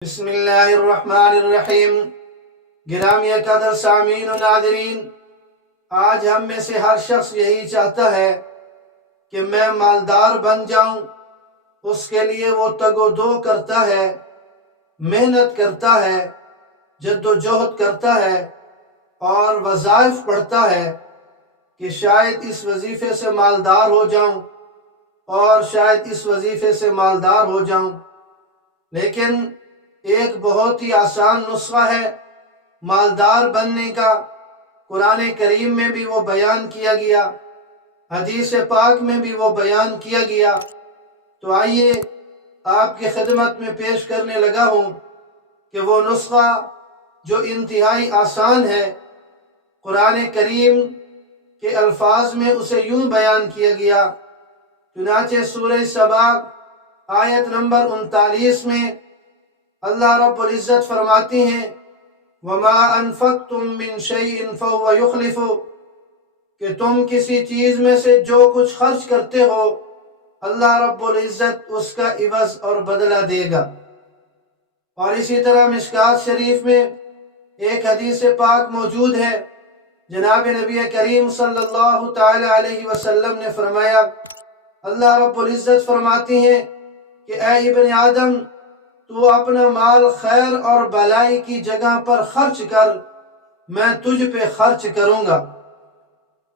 بسم اللہ الرحمن الرحیم۔ گرامی قدر سامعین و ناظرین، آج ہم میں سے ہر شخص یہی چاہتا ہے کہ میں مالدار بن جاؤں۔ اس کے لیے وہ تگ و دو کرتا ہے، محنت کرتا ہے، جد و جہد کرتا ہے اور وظائف پڑھتا ہے کہ شاید اس وظیفے سے مالدار ہو جاؤں اور شاید اس وظیفے سے مالدار ہو جاؤں۔ لیکن ایک بہت ہی آسان نسخہ ہے مالدار بننے کا، قرآن کریم میں بھی وہ بیان کیا گیا، حدیث پاک میں بھی وہ بیان کیا گیا۔ تو آئیے آپ کی خدمت میں پیش کرنے لگا ہوں کہ وہ نسخہ جو انتہائی آسان ہے، قرآن کریم کے الفاظ میں اسے یوں بیان کیا گیا۔ چنانچہ سورہ سبا آیت نمبر 39 میں اللہ رب العزت فرماتی ہیں وَمَا أَنفَقْتُم مِّن شَيْءٍ فَهُوَ يُخْلِفُهُ، کہ تم کسی چیز میں سے جو کچھ خرچ کرتے ہو اللہ رب العزت اس کا عوض اور بدلہ دے گا۔ اور اسی طرح مشکوٰۃ شریف میں ایک حدیث پاک موجود ہے، جناب نبی کریم صلی اللہ تعالی علیہ وسلم نے فرمایا، اللہ رب العزت فرماتی ہیں کہ اے ابن آدم، تو اپنا مال خیر اور بھلائی کی جگہ پر خرچ کر، میں تجھ پہ خرچ کروں گا۔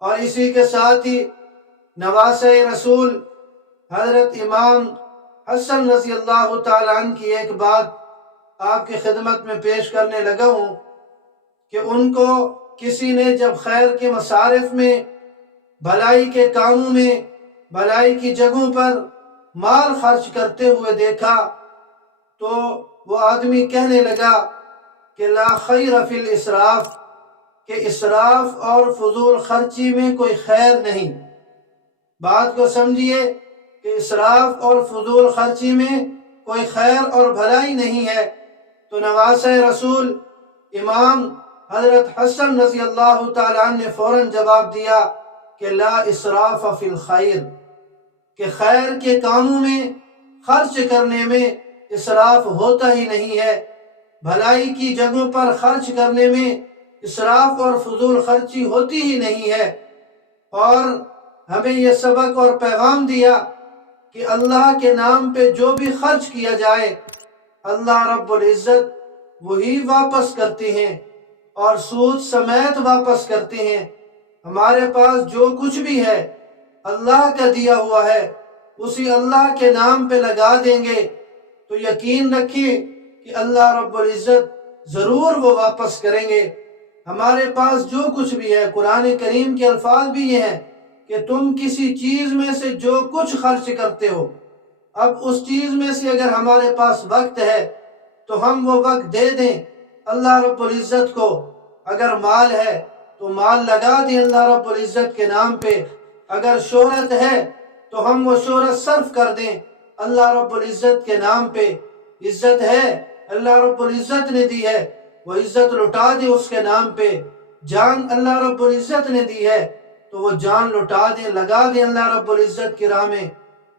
اور اسی کے ساتھ ہی نواسۂ رسول حضرت امام حسن رضی اللہ تعالیٰ عنہ کی ایک بات آپ کی خدمت میں پیش کرنے لگا ہوں کہ ان کو کسی نے جب خیر کے مصارف میں، بھلائی کے کاموں میں، بھلائی کی جگہوں پر مال خرچ کرتے ہوئے دیکھا تو وہ آدمی کہنے لگا کہ لا خیر فی الاسراف، کہ اسراف اور فضول خرچی میں کوئی خیر نہیں۔ بات کو سمجھیے کہ اسراف اور فضول خرچی میں کوئی خیر اور بھلائی نہیں ہے۔ تو نواسۂ رسول امام حضرت حسن رضی اللہ تعالیٰ عنہ نے فوراً جواب دیا کہ لا اسراف فی الخیر، کہ خیر کے کاموں میں خرچ کرنے میں اسراف ہوتا ہی نہیں ہے، بھلائی کی جگہوں پر خرچ کرنے میں اسراف اور فضول خرچی ہوتی ہی نہیں ہے۔ اور ہمیں یہ سبق اور پیغام دیا کہ اللہ کے نام پہ جو بھی خرچ کیا جائے اللہ رب العزت وہی واپس کرتے ہیں اور سود سمیت واپس کرتے ہیں۔ ہمارے پاس جو کچھ بھی ہے اللہ کا دیا ہوا ہے، اسی اللہ کے نام پہ لگا دیں گے تو یقین رکھیں کہ اللہ رب العزت ضرور وہ واپس کریں گے۔ ہمارے پاس جو کچھ بھی ہے، قرآن کریم کے الفاظ بھی یہ ہیں کہ تم کسی چیز میں سے جو کچھ خرچ کرتے ہو، اب اس چیز میں سے اگر ہمارے پاس وقت ہے تو ہم وہ وقت دے دیں اللہ رب العزت کو، اگر مال ہے تو مال لگا دیں اللہ رب العزت کے نام پہ، اگر شہرت ہے تو ہم وہ شہرت صرف کر دیں اللہ رب العزت کے نام پہ۔ عزت ہے اللہ رب العزت نے دی ہے، وہ عزت لٹا دیں اس کے نام پہ۔ جان اللہ رب العزت نے دی ہے تو وہ جان لٹا دیں، لگا دیں اللہ رب العزت کی راہ میں۔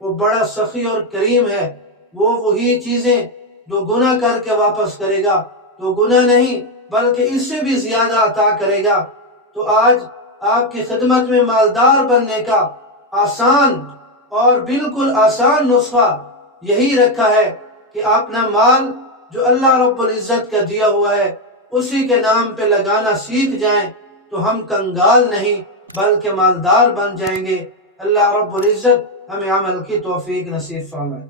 وہ بڑا سخی اور کریم ہے، وہ وہی چیزیں دو گنا کر کے واپس کرے گا، تو گناہ نہیں بلکہ اس سے بھی زیادہ عطا کرے گا۔ تو آج آپ کی خدمت میں مالدار بننے کا آسان اور بالکل آسان نسخہ یہی رکھا ہے کہ اپنا مال جو اللہ رب العزت کا دیا ہوا ہے اسی کے نام پہ لگانا سیکھ جائیں تو ہم کنگال نہیں بلکہ مالدار بن جائیں گے۔ اللہ رب العزت ہمیں عمل کی توفیق نصیب فرمائے۔